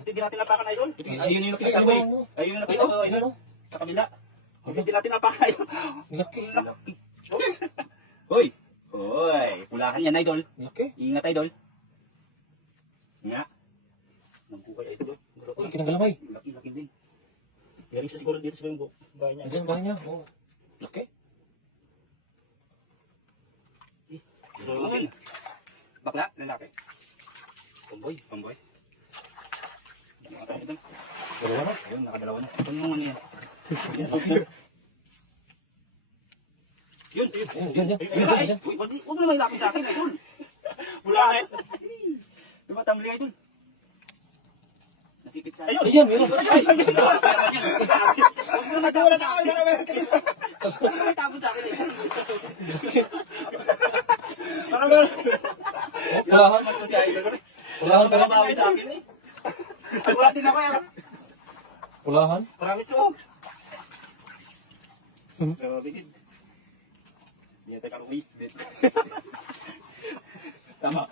Hindi natin napakan idol. Ayun yung nakita ko eh. Ayun yung nakita ko idol. Sa kabila. Hindi natin napakan idol. Laki. Laki. Hoy. Hoy. Pulahan yan idol. Laki. Ingat idol. Nga. Nagkukay idol. Laki ng galamay. Laki din. Yari sa siguro dito sa yung bahay niya. Diyan bahay niya. Oh. Laki. Bakla, lalaki. Tomboy. Dalawa na. Ayun, nakadalawa na. Ito yung ano yan. Yun. Diyan. Uy, huwag mo naman ilapin sa akin, idol. Bulangit. Tumatamli, idol. Nasipit sa akin. Ayan, meron. Huwag mo naman tapon sa akin. Huwag mo naman tapon sa akin, idol. Parang meron. Pulahan. Ito si idol. Pulahan ka lang. Tumabawi sa akin eh. Wala din ako eh. Pulahan. Promise mo. Grabe din. Hindi natin karuwi. Tama.